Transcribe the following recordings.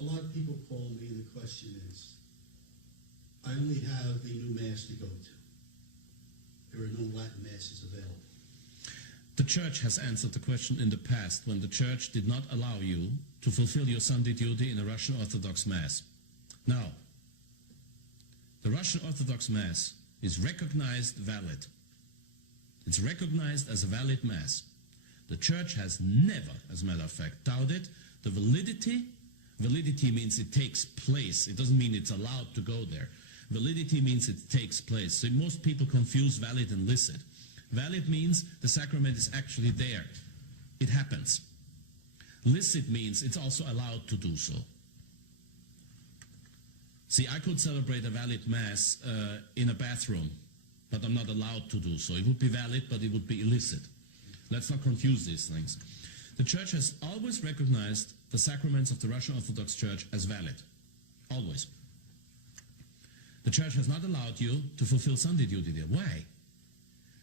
A lot of people call me, and the question is, I only have a new Mass to go to. There are no Latin Masses available. The Church has answered the question in the past when the Church did not allow you to fulfill your Sunday duty in a Russian Orthodox Mass. Now, the Russian Orthodox Mass is recognized valid. It's recognized as a valid Mass. The Church has never, as a matter of fact, doubted the validity. Validity means it takes place. It doesn't mean it's allowed to go there. Validity means it takes place. So most people confuse valid and licit. Valid means the sacrament is actually there. It happens. Licit means it's also allowed to do so. See, I could celebrate a valid Mass in a bathroom, but I'm not allowed to do so. It would be valid, but it would be illicit. Let's not confuse these things. The Church has always recognized the sacraments of the Russian Orthodox Church as valid. Always. The Church has not allowed you to fulfill Sunday duty there. Why?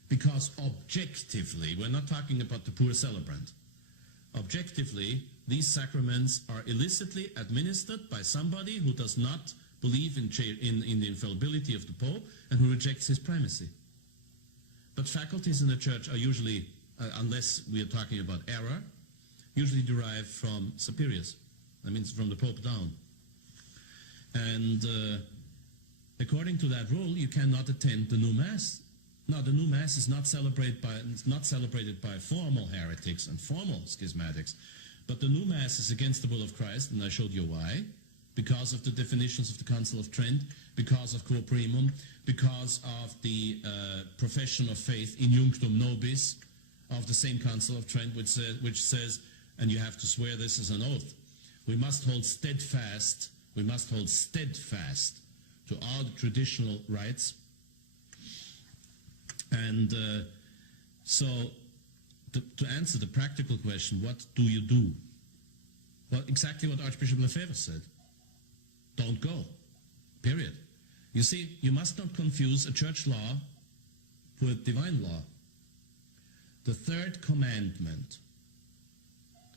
Because objectively, we're not talking about the poor celebrant. Objectively, these sacraments are illicitly administered by somebody who does not believe in the infallibility of the Pope and who rejects his primacy. But faculties in the Church are usually, unless we are talking about error, usually derived from superiors. That means from the Pope down. And according to that rule, you cannot attend the new Mass. Now, the new Mass is not celebrated by formal heretics and formal schismatics, but the new Mass is against the will of Christ, and I showed you why. Because of the definitions of the Council of Trent, because of quo primum, because of the profession of faith in Iunctum Nobis of the same Council of Trent, which says, and you have to swear this as an oath, we must hold steadfast to all the traditional rites. And so to answer the practical question, what do you do? Well, exactly what Archbishop Lefebvre said. Don't go, period. You see, you must not confuse a church law with divine law. The third commandment,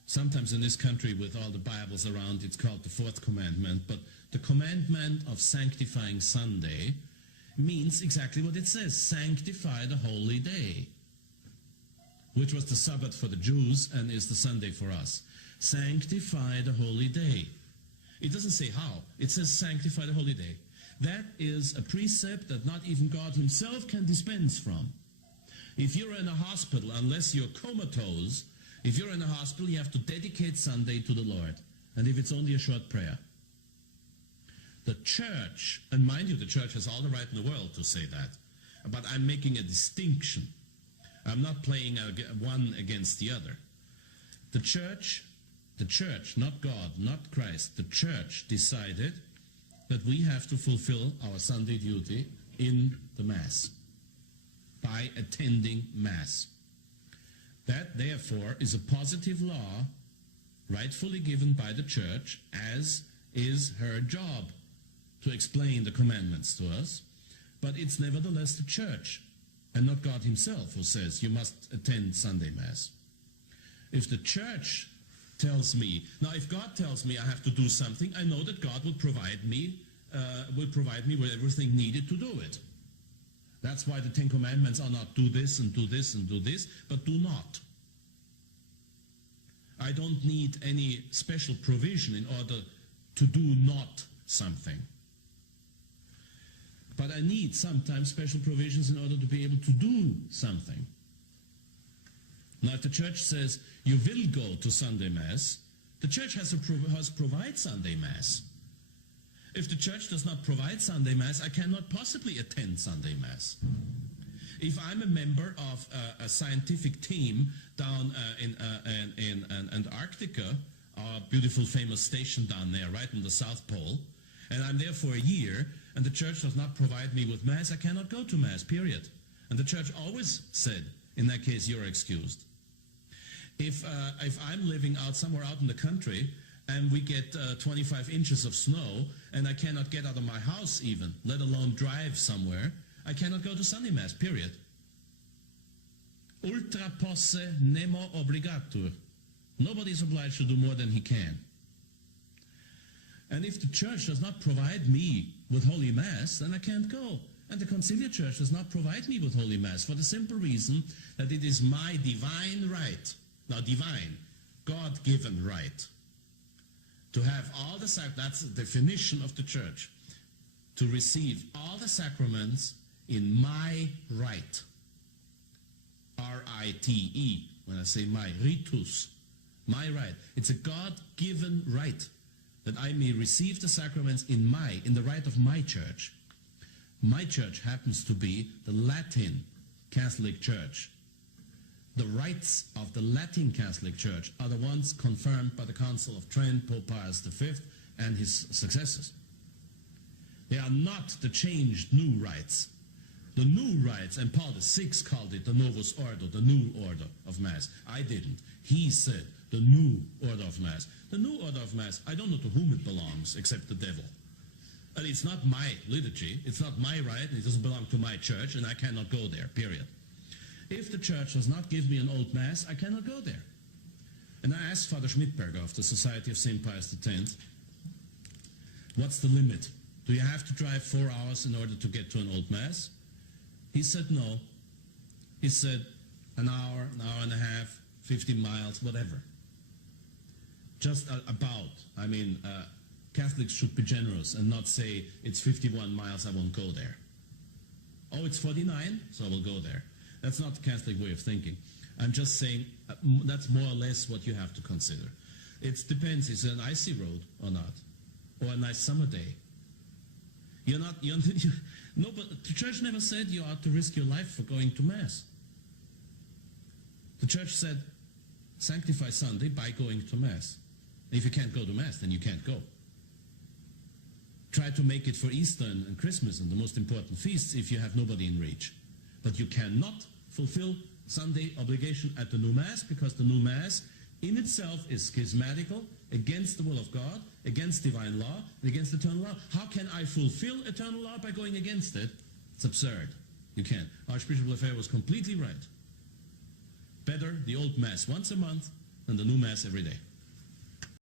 sometimes in this country with all the Bibles around, it's called the fourth commandment, but the commandment of sanctifying Sunday means exactly what it says, sanctify the holy day, which was the Sabbath for the Jews and is the Sunday for us. Sanctify the holy day. It doesn't say how. It says sanctify the holy day. That is a precept that not even God himself can dispense from. If you're in a hospital, unless you're comatose, if you're in a hospital, you have to dedicate Sunday to the Lord. And if it's only a short prayer. The Church, and mind you, the Church has all the right in the world to say that. But I'm making a distinction. I'm not playing one against the other. The Church, not God, not Christ, the Church decided that we have to fulfill our Sunday duty in the Mass by attending Mass. That, therefore, is a positive law rightfully given by the Church, as is her job to explain the commandments to us. But it's nevertheless the Church and not God himself who says you must attend Sunday Mass. If the Church tells me, now if God tells me I have to do something, I know that God will provide me with everything needed to do it. That's why the Ten Commandments are not do this and do this and do this, but do not. I don't need any special provision in order to do not something. But I need sometimes special provisions in order to be able to do something. Now, if the Church says you will go to Sunday Mass, the Church has to provide Sunday Mass. If the Church does not provide Sunday Mass, I cannot possibly attend Sunday Mass. If I'm a member of a scientific team down in Antarctica, our beautiful famous station down there, right in the South Pole, and I'm there for a year, and the Church does not provide me with Mass, I cannot go to Mass, period. And the Church always said, in that case, you're excused. If I'm living somewhere out in the country, and we get 25 inches of snow, and I cannot get out of my house even, let alone drive somewhere, I cannot go to Sunday Mass, period. Ultra posse nemo obligatur. Nobody is obliged to do more than he can. And if the church does not provide me with Holy Mass, then I can't go. And the Conciliar Church does not provide me with Holy Mass for the simple reason that it is my divine right, now divine, God-given right, to have all the sacraments, that's the definition of the Church, to receive all the sacraments in my right. R-I-T-E, when I say my, ritus, my right. It's a God-given right that I may receive the sacraments in the right of my church. My church happens to be the Latin Catholic Church. The rites of the Latin Catholic Church are the ones confirmed by the Council of Trent, Pope Pius V, and his successors. They are not the changed new rites. The new rites, and Paul VI called it the Novus Ordo, the new order of Mass. I didn't. He said the new order of Mass. The new order of Mass, I don't know to whom it belongs except the devil. And it's not my liturgy, it's not my right, it doesn't belong to my church, and I cannot go there, period. If the church does not give me an old Mass, I cannot go there. And I asked Father Schmidberger of the Society of St. Pius X, what's the limit? Do you have to drive 4 hours in order to get to an old Mass? He said no. He said an hour and a half, 50 miles, whatever. Just about. I mean, Catholics should be generous and not say, it's 51 miles, I won't go there. Oh, it's 49, so I will go there. That's not the Catholic way of thinking. I'm just saying that's more or less what you have to consider. It depends, is it an icy road or not? Or a nice summer day? No, but the church never said you ought to risk your life for going to Mass. The church said, sanctify Sunday by going to Mass. If you can't go to Mass, then you can't go. Try to make it for Easter and Christmas and the most important feasts if you have nobody in reach. But you cannot fulfill Sunday obligation at the new Mass, because the new Mass in itself is schismatical, against the will of God, against divine law, and against eternal law. How can I fulfill eternal law by going against it? It's absurd. You can't. Archbishop Lefebvre was completely right. Better the old Mass once a month than the new Mass every day.